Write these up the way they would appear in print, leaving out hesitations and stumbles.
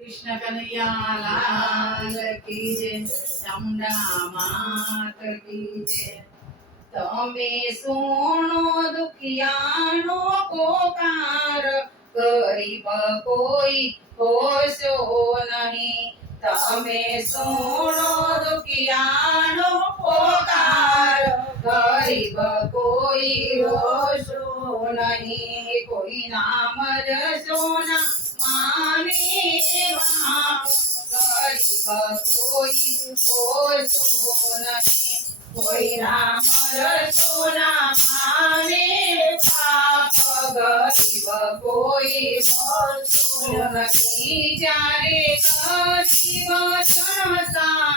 कृष्ण कन्हैया लाल की जय, चामुंडा मात की जय। તમે સુણો દુખિયાનો પોકાર, ગરીબ કોઈ હોશો નહીં. તમે સુણો દુખિયાનો પોકાર, ગરીબ કોઈ હોશો નહીં. કોઈ નામ રસો ના માને બાપ, ગરીબ કોઈ હોશો નહીં. કોઈ રામ રસોના માને પાપ, ગરીબ કોઈ હોશો નથી. જ્યારે ગરીબ જનતા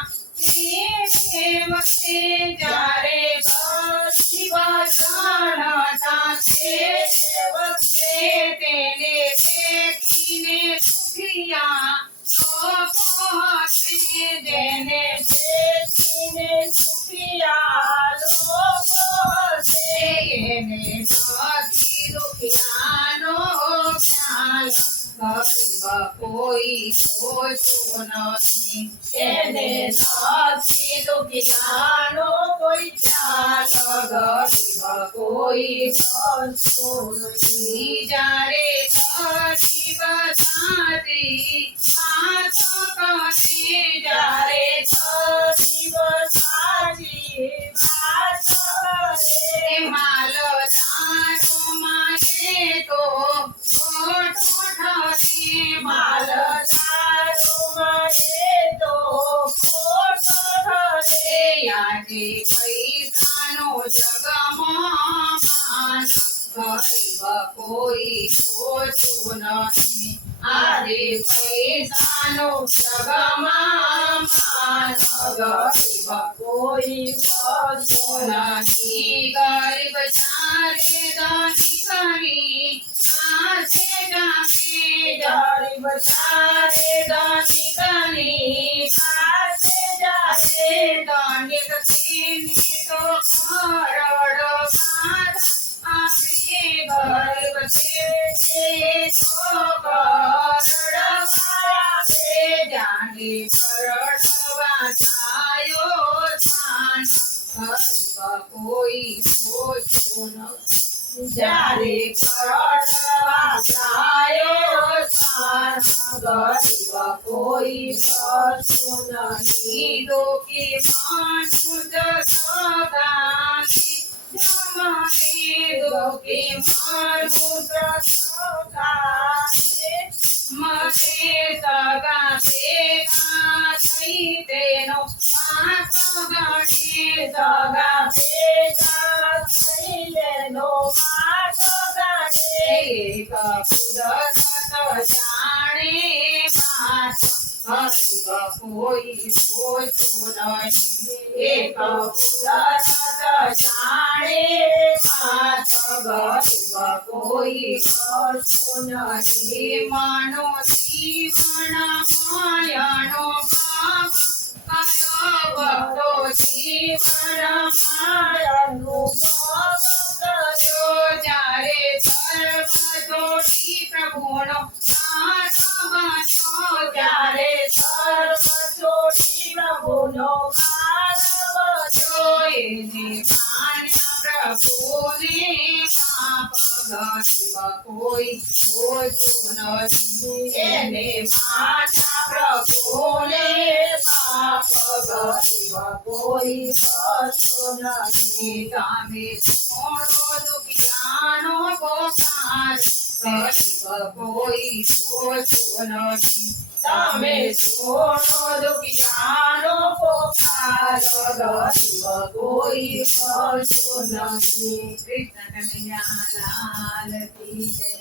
વસે, જ્યારે ગરીબ જનતા વસે, તેને દેખીને દુખિયા લોકો હસે. જેને દેખીને દુખિયા લોકો હસે, એને નથી દુખિયાનો ખ્યાલ. ગરીબ કોઈ હોશો નથી, એને નથી દુખિયાનો કોઈ ખ્યાલ. ગરીબ કોઈ હોશો નથી. જ્યારે ગરીબ સાથી વાત કરે, જ્યારે ગરીબ સાથી વાત કરે, માલ દાનો માંગે તો ખોટો ઠરે. માલ દાનો માંગે તો ખોટો ઠરે. આજે પૈસાનો જગમાં માન, ગરીબ કોઈ હોશો નથી. આજે પૈસાનો જગમાં માન, ગરીબ કોઈ હોશો નથી. ગરીબ ચારે ધનિકની સાથે જામે, ગરીબ ચારે ધનિકની સાથે જામે. ધનિક તેને તો કરોડો મારા આપે, ગરીબ તે તો કરોડ આપે. જાણે કરડવા જાયો થાન, ગરીબ કોઈ હોશો નથી. જ્યારે કરડવા જાયો થાન, ગરીબ કોઈ હોશો નહીં. દુઃખી માનુષ સગાથી જમાને, દુઃખી માનુષ સગાથી મતે. સગા ભેગા થઈ તેનો વાંક ગણે, સગા ભેગા થઈ તેનો વાંક ગણે. એક કુદરત જાણે માત, ગરીબ કોઈ હોશો નહીં. એક કુદરત જાણે માત, ગરીબ કોઈ હોશો નહીં. માનો જીવન માયાનો ભાવ કર્યો, ભક્તો જીવન માયાનો ભાવ કર્યો. જ્યારે સર્વ જોડી પ્રભુનો સાથ બન્યો, જ્યારે સર્વ જોડી પ્રભુનો સાથ બન્યો. એને માન્યા પ્રભુને બાપ, ગરીબ કોઈ હોશો નથી. એને માન્યા પ્રભુને બાપ, ગરીબ કોઈ હોશો નથી. તમે છોડો દુખિયાનો પોકાર, ગરીબ કોઈ હોશો નથી. તમે છોડો દુખિયાનો પોકાર, ગરીબ કોઈ હોશો નથી. કૃષ્ણ કનૈયા લાલ કી જય.